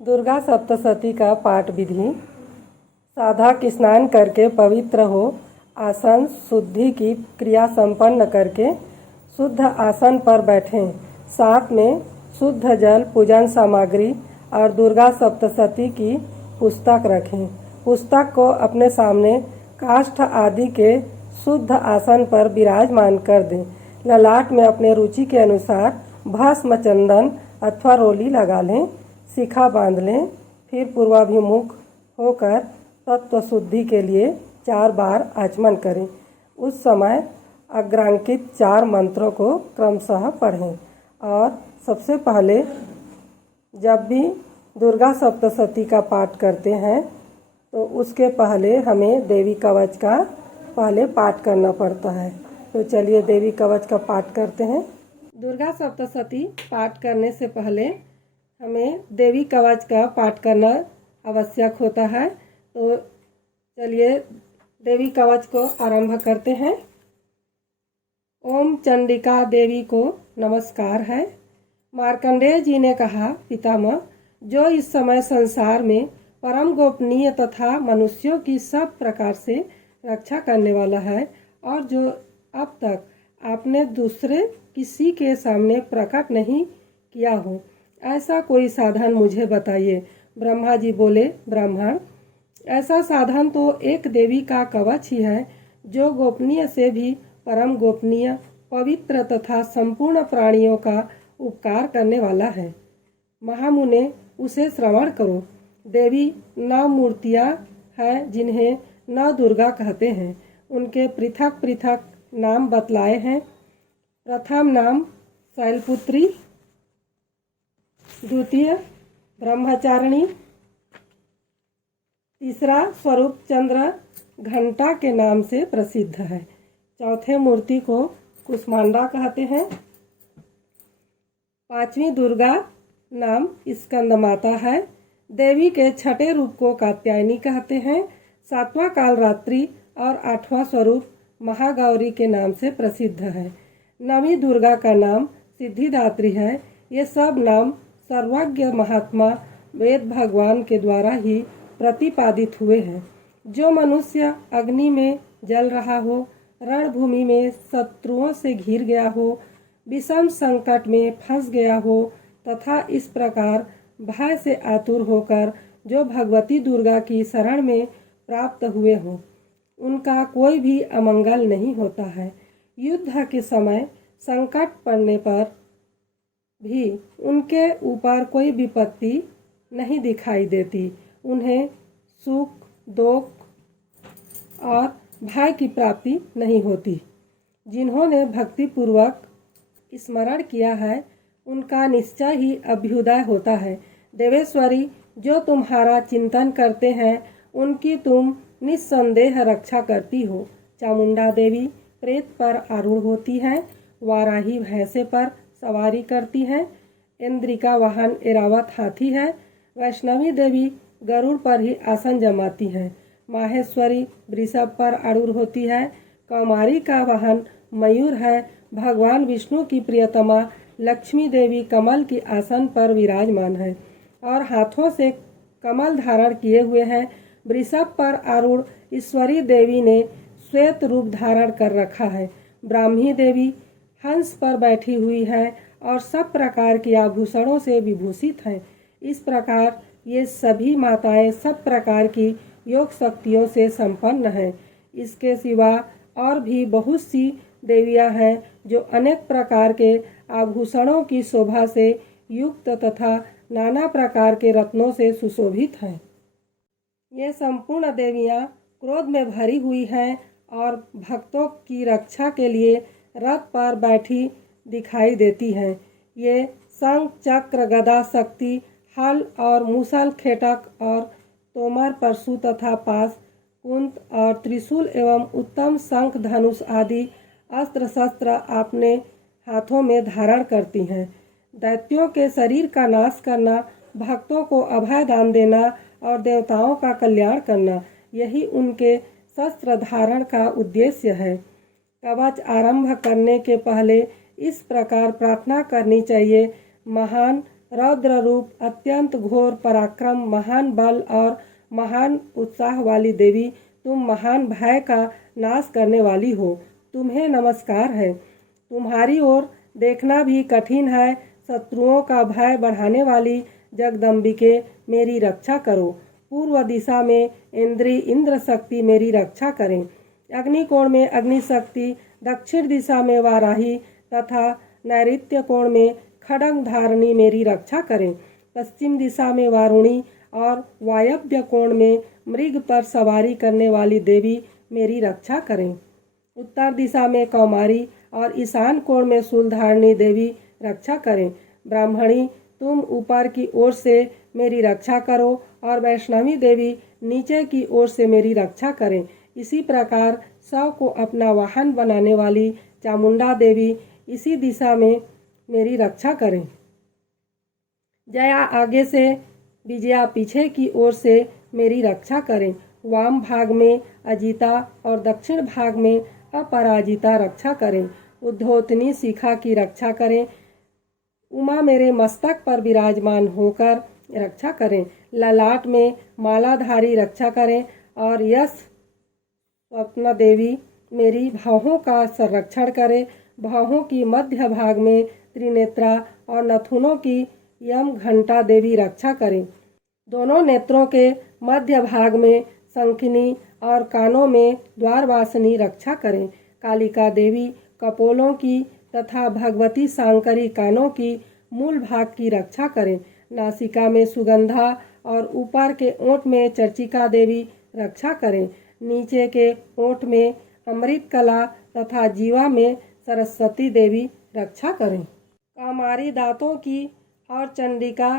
दुर्गा सप्तशती का पाठ विधि। साधक स्नान करके पवित्र हो आसन शुद्धि की क्रिया संपन्न करके शुद्ध आसन पर बैठें। साथ में शुद्ध जल, पूजन सामग्री और दुर्गा सप्तशती की पुस्तक रखें। पुस्तक को अपने सामने काष्ठ आदि के शुद्ध आसन पर विराजमान कर दें। ललाट में अपने रुचि के अनुसार भस्म, चंदन अथवा रोली लगा लें। शिखा बांध लें। फिर पूर्वाभिमुख होकर तत्व शुद्धि के लिए 4 बार आचमन करें। उस समय अग्रांकित 4 मंत्रों को क्रमशः पढ़ें। और सबसे पहले जब भी दुर्गा सप्तशती का पाठ करते हैं तो उसके पहले हमें देवी कवच का पहले पाठ करना पड़ता है। तो चलिए देवी कवच का पाठ करते हैं। दुर्गा सप्तशती पाठ करने से पहले हमें देवी कवच का पाठ करना आवश्यक होता है। तो चलिए देवी कवच को आरंभ करते हैं। ओम चंडिका देवी को नमस्कार है। मार्कंडेय जी ने कहा, पितामह, जो इस समय संसार में परम गोपनीय तथा मनुष्यों की सब प्रकार से रक्षा करने वाला है और जो अब तक आपने दूसरे किसी के सामने प्रकट नहीं किया हो, ऐसा कोई साधन मुझे बताइए। ब्रह्मा जी बोले, ब्राह्मण, ऐसा साधन तो एक देवी का कवच ही है जो गोपनीय से भी परम गोपनीय, पवित्र तथा संपूर्ण प्राणियों का उपकार करने वाला है। महामुने, उसे श्रवण करो। देवी 9 मूर्तियाँ हैं जिन्हें 9 दुर्गा कहते हैं। उनके पृथक पृथक नाम बतलाए हैं। प्रथम नाम शैलपुत्री, द्वितीय ब्रह्मचारिणी, तीसरा स्वरूप चंद्र घंटा के नाम से प्रसिद्ध है। चौथे मूर्ति को कुष्मांडा कहते हैं। 5वीं दुर्गा नाम स्कंद माता है। देवी के छठे रूप को कात्यायनी कहते हैं। 7वां काल रात्रि और 8वां स्वरूप महागौरी के नाम से प्रसिद्ध है। 9वीं दुर्गा का नाम सिद्धिदात्री है। ये सब नाम सर्वज्ञ महात्मा वेद भगवान के द्वारा ही प्रतिपादित हुए हैं। जो मनुष्य अग्नि में जल रहा हो, रणभूमि में शत्रुओं से घिर गया हो, विषम संकट में फंस गया हो तथा इस प्रकार भय से आतुर होकर जो भगवती दुर्गा की शरण में प्राप्त हुए हो, उनका कोई भी अमंगल नहीं होता है। युद्ध के समय संकट पड़ने पर भी उनके ऊपर कोई विपत्ति नहीं दिखाई देती। उन्हें सुख, दुख और भय की प्राप्ति नहीं होती। जिन्होंने भक्तिपूर्वक स्मरण किया है उनका निश्चय ही अभ्युदय होता है। देवेश्वरी, जो तुम्हारा चिंतन करते हैं उनकी तुम निस्संदेह रक्षा करती हो। चामुंडा देवी प्रेत पर आरूढ़ होती है। वाराही भैंसे पर सवारी करती है। इंद्रिका वाहन एरावत हाथी है। वैष्णवी देवी गरुड़ पर ही आसन जमाती है। माहेश्वरी वृषभ पर आरूढ़ होती है। कौमारी का वाहन मयूर है। भगवान विष्णु की प्रियतमा लक्ष्मी देवी कमल की आसन पर विराजमान है और हाथों से कमल धारण किए हुए हैं। वृषभ पर आरूढ़ ईश्वरी देवी ने श्वेत रूप धारण कर रखा है। ब्राह्मी देवी हंस पर बैठी हुई है और सब प्रकार के आभूषणों से विभूषित हैं। इस प्रकार ये सभी माताएं सब प्रकार की योग शक्तियों से संपन्न हैं। इसके सिवा और भी बहुत सी देवियां हैं जो अनेक प्रकार के आभूषणों की शोभा से युक्त तथा नाना प्रकार के रत्नों से सुशोभित हैं। ये संपूर्ण देवियां क्रोध में भरी हुई हैं और भक्तों की रक्षा के लिए रथ पर बैठी दिखाई देती हैं। ये शंख, चक्र, गदा, शक्ति, हल और मूसल, खेटक और तोमर, परशु तथा पास, कुंत और त्रिशूल एवं उत्तम शंख, धनुष आदि अस्त्र शस्त्र अपने हाथों में धारण करती हैं। दैत्यों के शरीर का नाश करना, भक्तों को अभय दान देना और देवताओं का कल्याण करना, यही उनके शस्त्र धारण का उद्देश्य है। कवच आरंभ करने के पहले इस प्रकार प्रार्थना करनी चाहिए। महान रौद्र रूप, अत्यंत घोर पराक्रम, महान बल और महान उत्साह वाली देवी, तुम महान भय का नाश करने वाली हो। तुम्हें नमस्कार है। तुम्हारी ओर देखना भी कठिन है। शत्रुओं का भय बढ़ाने वाली जगदम्बिके, मेरी रक्षा करो। पूर्व दिशा में इंद्र शक्ति मेरी रक्षा करें। अग्निकोण में अग्नि शक्ति, दक्षिण दिशा में वाराही तथा नैऋत्य कोण में खड्ग धारणी मेरी रक्षा करें। पश्चिम दिशा में वारुणी और वायव्य कोण में मृग पर सवारी करने वाली देवी मेरी रक्षा करें। उत्तर दिशा में कौमारी और ईशान कोण में शूलधारिणी देवी रक्षा करें। ब्राह्मणी, तुम ऊपर की ओर से मेरी रक्षा करो और वैष्णवी देवी नीचे की ओर से मेरी रक्षा करें। इसी प्रकार शव को अपना वाहन बनाने वाली चामुंडा देवी इसी दिशा में मेरी रक्षा करें। जया आगे से, विजया पीछे की ओर से मेरी रक्षा करें। वाम भाग में अजिता और दक्षिण भाग में अपराजिता रक्षा करें। उद्धोतनी शिखा की रक्षा करें। उमा मेरे मस्तक पर विराजमान होकर रक्षा करें। ललाट में मालाधारी रक्षा करें और यश स्वप्न देवी मेरी भौहों का संरक्षण करें। भौहों की मध्य भाग में त्रिनेत्रा और नथुनों की यम घंटा देवी रक्षा करें। दोनों नेत्रों के मध्य भाग में शंखिनी और कानों में द्वारवासिनी रक्षा करें। कालिका देवी कपोलों की तथा भगवती सांकरी कानों की मूल भाग की रक्षा करें। नासिका में सुगंधा और ऊपर के ओंठ में चर्चिका देवी रक्षा करें। नीचे के ओंठ में अमृत कला तथा जीवा में सरस्वती देवी रक्षा करें। कौमारी दांतों की और चंडिका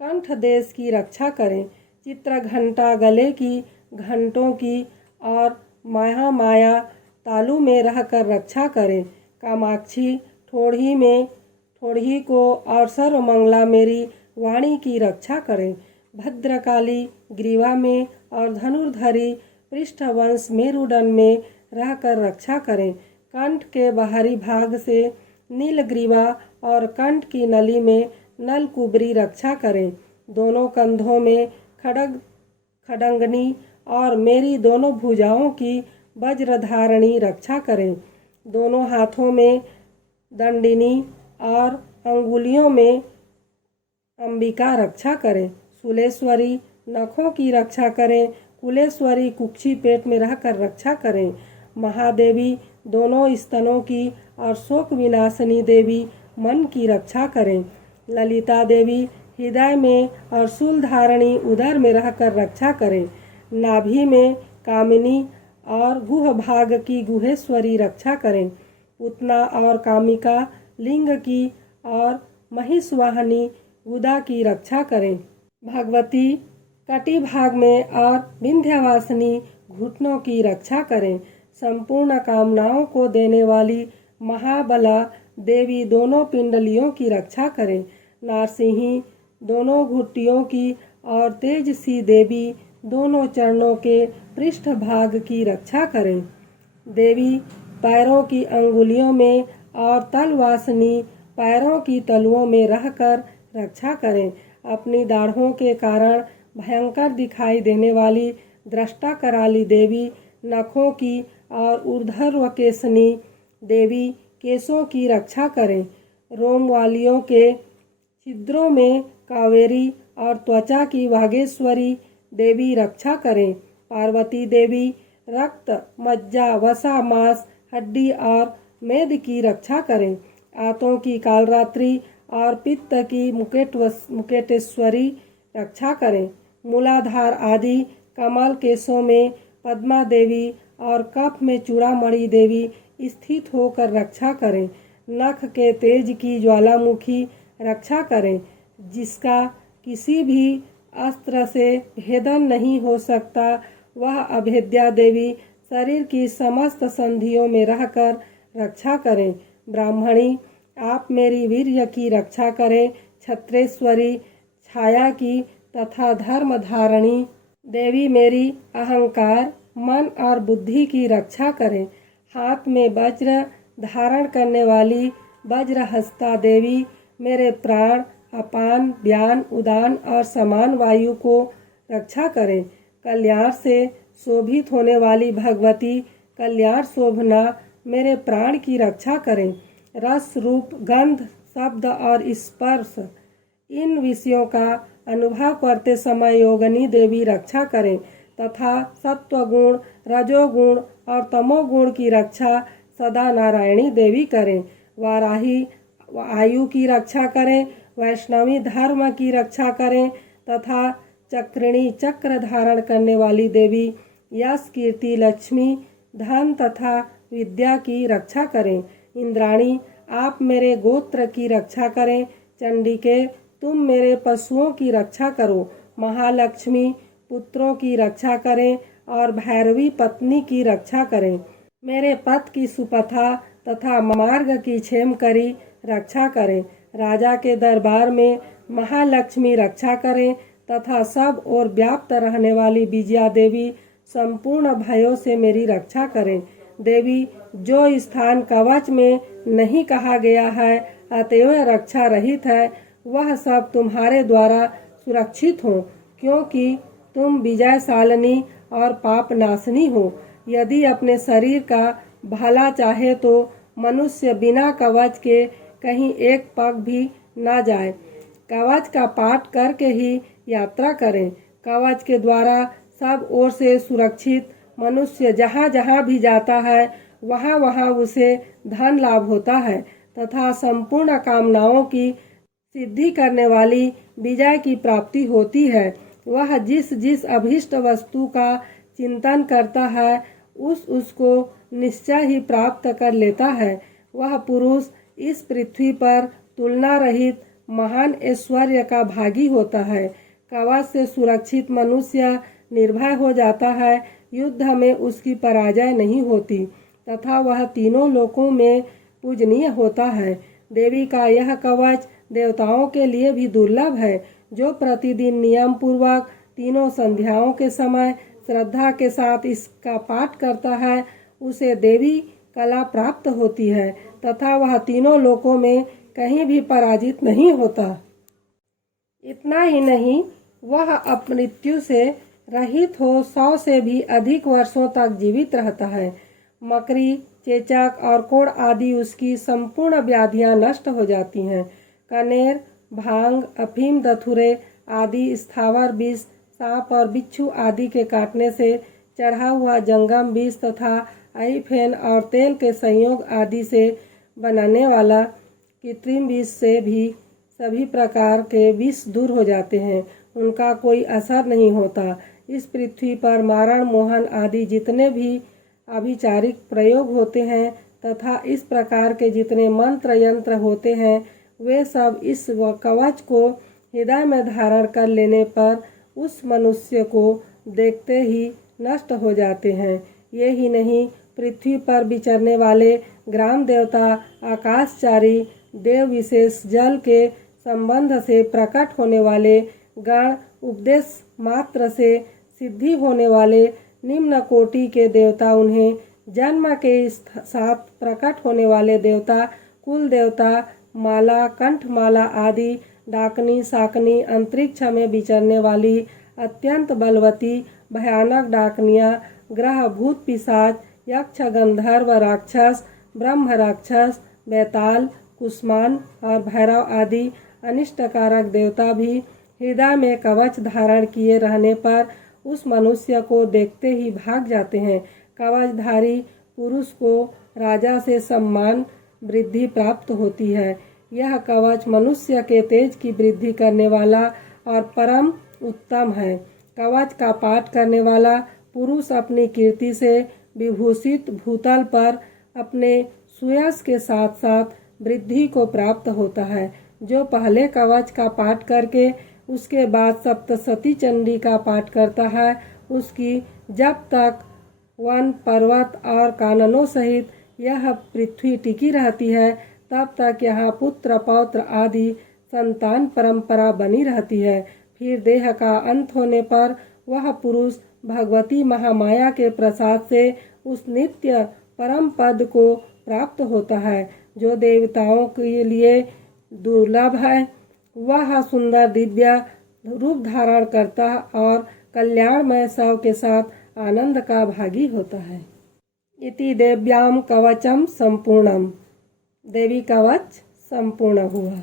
कंठ देश की रक्षा करें। चित्र घंटा गले की, घंटों की और महामाया तालु में रहकर रक्षा करें। कामाक्षी ठोड़ी को और सर्वमंगला मेरी वाणी की रक्षा करें। भद्रकाली ग्रीवा में और धनुर्धरी पृष्ठवंश मेरुदंड में रहकर रक्षा करें। कंठ के बाहरी भाग से नीलग्रीवा और कंठ की नली में नलकुबरी रक्षा करें। दोनों कंधों में खड्गनी और मेरी दोनों भुजाओं की वज्रधारणी रक्षा करें। दोनों हाथों में दंडिनी और अंगुलियों में अंबिका रक्षा करें। शूलेश्वरी नखों की रक्षा करें। कुलेश्वरी कुक्षी पेट में रहकर रक्षा करें। महादेवी दोनों स्तनों की और शोक विनाशिनी देवी मन की रक्षा करें। ललिता देवी हृदय में और शूलधारणी उदर में रहकर रक्षा करें। नाभि में कामिनी और गुह भाग की गुहेश्वरी रक्षा करें। पूतना और कामिका लिंग की और महिषवाहिनी गुदा की रक्षा करें। भगवती कटी भाग में और विंध्यवासिनी घुटनों की रक्षा करें। संपूर्ण कामनाओं को देने वाली महाबला देवी दोनों पिंडलियों की रक्षा करें। नारसिंही दोनों घुटियों की और तेजसी देवी दोनों चरणों के पृष्ठ भाग की रक्षा करें। देवी पैरों की अंगुलियों में और तलवासिनी पैरों की तलुओं में रहकर रक्षा करें। अपनी दाढ़ों के कारण भयंकर दिखाई देने वाली दृष्टा कराली देवी नखों की और ऊर्ध्व केसनी देवी केशों की रक्षा करें। रोम वालियों के छिद्रों में कावेरी और त्वचा की वागेश्वरी देवी रक्षा करें। पार्वती देवी रक्त, मज्जा, वसा, मांस, हड्डी और मेद की रक्षा करें। आंतों की कालरात्रि और पित्त की मुकेटेश्वरी रक्षा करें। मूलाधार आदि कमल केशों में पद्मा देवी और कफ में चूड़ामणि देवी स्थित होकर रक्षा करें। नख के तेज की ज्वालामुखी रक्षा करें, जिसका किसी भी अस्त्र से भेदन नहीं हो सकता। वह अभेद्या देवी शरीर की समस्त संधियों में रहकर रक्षा करें। ब्राह्मणी, आप मेरी वीर्य की रक्षा करें। छत्रेश्वरी छाया की तथा धर्म धारणी देवी मेरी अहंकार, मन और बुद्धि की रक्षा करें। हाथ में वज्र धारण करने वाली वज्रहस्ता देवी मेरे प्राण अपान, व्यान, उदान और समान वायु को रक्षा करें। कल्याण से शोभित होने वाली भगवती कल्याण शोभना मेरे प्राण की रक्षा करें। रस, रूप, गंध, शब्द और स्पर्श इन विषयों का अनुभव करते समय योगिनी देवी रक्षा करें तथा सत्वगुण, रजोगुण और तमोगुण की रक्षा सदा नारायणी देवी करें। वाराही आयु की रक्षा करें, वैष्णवी धर्म की रक्षा करें तथा चक्रिणी चक्र धारण करने वाली देवी यश, कीर्ति, लक्ष्मी, धन तथा विद्या की रक्षा करें। इंद्राणी आप मेरे गोत्र की रक्षा करें। चंडिके तुम मेरे पशुओं की रक्षा करो। महालक्ष्मी पुत्रों की रक्षा करें और भैरवी पत्नी की रक्षा करें। मेरे पथ की सुपथा तथा मार्ग की क्षेमकरी रक्षा करें। राजा के दरबार में महालक्ष्मी रक्षा करें तथा सब और व्याप्त रहने वाली विजया देवी संपूर्ण भयों से मेरी रक्षा करें। देवी जो स्थान कवच में नहीं कहा गया है अतएव रक्षा रहित है, वह सब तुम्हारे द्वारा सुरक्षित हो, क्योंकि तुम विजयशालिनी और पाप नाशनी हो। यदि अपने शरीर का भला चाहे तो मनुष्य बिना कवच के कहीं एक पग भी ना जाए। कवच का पाठ करके ही यात्रा करें। कवच के द्वारा सब ओर से सुरक्षित मनुष्य जहाँ जहाँ भी जाता है वहाँ वहाँ उसे धन लाभ होता है तथा संपूर्ण कामनाओं की सिद्धि करने वाली विजय की प्राप्ति होती है। वह जिस जिस अभीष्ट वस्तु का चिंतन करता है उसको निश्चय ही प्राप्त कर लेता है। वह पुरुष इस पृथ्वी पर तुलना रहित महान ऐश्वर्य का भागी होता है। कवच से सुरक्षित मनुष्य निर्भय हो जाता है, युद्ध में उसकी पराजय नहीं होती तथा वह तीनों लोकों में पूजनीय होता है। देवी का यह कवच देवताओं के लिए भी दुर्लभ है। जो प्रतिदिन नियम पूर्वक तीनों संध्याओं के समय श्रद्धा के साथ इसका पाठ करता है उसे देवी कला प्राप्त होती है तथा वह तीनों लोकों में कहीं भी पराजित नहीं होता। इतना ही नहीं, वह अपमृत्यु से रहित हो 100 से भी अधिक वर्षों तक जीवित रहता है। मकरी, चेचक और कोढ़ आदि उसकी संपूर्ण व्याधियां नष्ट हो जाती हैं। कनेर, भांग, अफीम, धतूरे आदि स्थावर विष, सांप और बिच्छू आदि के काटने से चढ़ा हुआ जंगम विष तथा आईफेन और तेल के संयोग आदि से बनाने वाला कृत्रिम विष से भी सभी प्रकार के विष दूर हो जाते हैं, उनका कोई असर नहीं होता। इस पृथ्वी पर मारण, मोहन आदि जितने भी अभिचारिक प्रयोग होते हैं तथा इस प्रकार के जितने मंत्र यंत्र होते हैं वे सब इस कवच को हृदय में धारण कर लेने पर उस मनुष्य को देखते ही नष्ट हो जाते हैं। ये ही नहीं, पृथ्वी पर विचरने वाले ग्राम देवता, आकाशचारी देव, विशेष जल के संबंध से प्रकट होने वाले गण, उपदेश मात्र से सिद्धि होने वाले निम्न कोटि के देवता, उन्हें जन्म के साथ प्रकट होने वाले देवता, कुल देवता, माला, कंठमाला आदि, डाकनी, साकनी, अंतरिक्ष में विचरने वाली अत्यंत बलवती भयानक डाकनियाँ, ग्रह, भूत, पिशाच, यक्ष, गंधर्व, राक्षस, ब्रह्म राक्षस, बेताल, कुष्मान और भैरव आदि अनिष्टकारक देवता भी हृदय में कवच धारण किए रहने पर उस मनुष्य को देखते ही भाग जाते हैं। कवचधारी पुरुष को राजा से सम्मान वृद्धि प्राप्त होती है। यह कवच मनुष्य के तेज की वृद्धि करने वाला और परम उत्तम है। कवच का पाठ करने वाला पुरुष अपनी कीर्ति से विभूषित भूतल पर अपने सुयश के साथ साथ वृद्धि को प्राप्त होता है। जो पहले कवच का पाठ करके उसके बाद सप्तशती चंडी का पाठ करता है उसकी जब तक वन, पर्वत और काननों सहित यह पृथ्वी टिकी रहती है तब तक यहाँ पुत्र, पौत्र आदि संतान परंपरा बनी रहती है। फिर देह का अंत होने पर वह पुरुष भगवती महामाया के प्रसाद से उस नित्य परम पद को प्राप्त होता है जो देवताओं के लिए दुर्लभ है। वह सुंदर दिव्य रूप धारण करता और कल्याणमय शव के साथ आनंद का भागी होता है। इति देव्याम कवचम संपूर्णम। देवी कवच संपूर्ण हुआ।